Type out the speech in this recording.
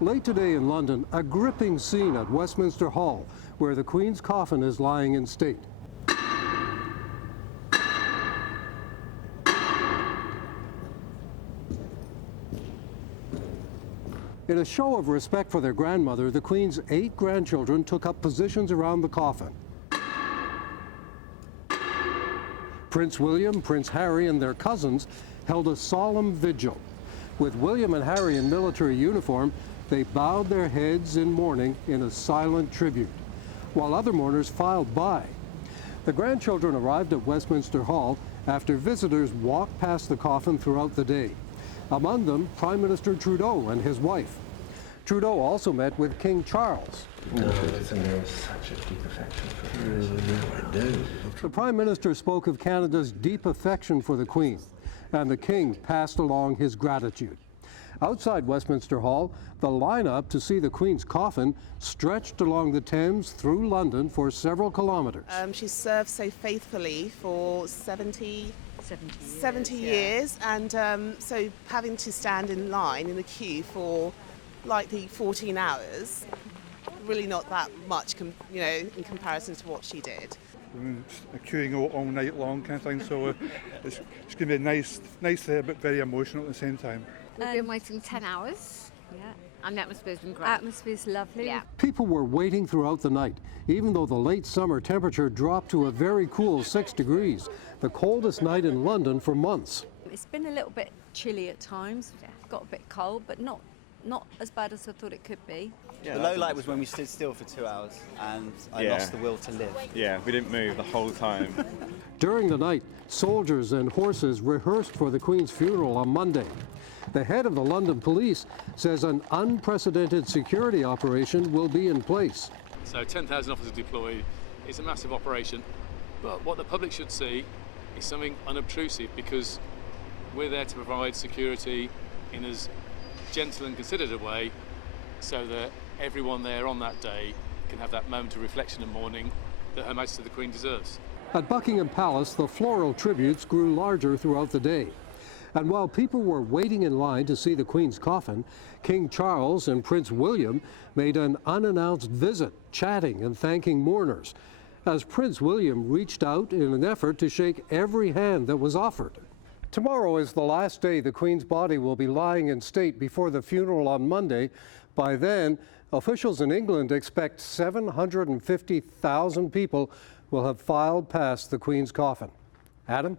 Late today in London, a gripping scene at Westminster Hall, where the Queen's coffin is lying in state. In a show of respect for their grandmother, the Queen's 8 grandchildren took up positions around the coffin. Prince William, Prince Harry, and their cousins held a solemn vigil. With William and Harry in military uniform, they bowed their heads in mourning in a silent tribute, while other mourners filed by. The grandchildren arrived at Westminster Hall after visitors walked past the coffin throughout the day. Among them, Prime Minister Trudeau and his wife. Trudeau also met with King Charles. No, there is such a deep affection for her. I do. The Prime Minister spoke of Canada's deep affection for the Queen, and the King passed along his gratitude. Outside Westminster Hall, the lineup to see the Queen's coffin stretched along the Thames through London for several kilometres. She served so faithfully for 70 years, and so having to stand in line in the queue for likely 14 hours, really not that much, in comparison to what she did. Queuing all night long kind of thing, so it's going to be nice but very emotional at the same time. We've been waiting 10 hours. Yeah, and the atmosphere's been great. Atmosphere's lovely. Yeah. People were waiting throughout the night, even though the late summer temperature dropped to a very cool 6 degrees, the coldest night in London for months. It's been a little bit chilly at times, got a bit cold, but not as bad as I thought it could be. Yeah, the low light was when we stood still for 2 hours and I lost the will to live. Yeah, we didn't move the whole time. During the night, soldiers and horses rehearsed for the Queen's funeral on Monday. The head of the London police says an unprecedented security operation will be in place. So 10,000 officers deployed. It's a massive operation, but what the public should see is something unobtrusive, because we're there to provide security in as gentle and considered a way so that everyone there on that day can have that moment of reflection and mourning that Her Majesty the Queen deserves. At Buckingham Palace, the floral tributes grew larger throughout the day. And while people were waiting in line to see the Queen's coffin, King Charles and Prince William made an unannounced visit, chatting and thanking mourners, as Prince William reached out in an effort to shake every hand that was offered. Tomorrow is the last day the Queen's body will be lying in state before the funeral on Monday. By then, officials in England expect 750,000 people will have filed past the Queen's coffin. Adam?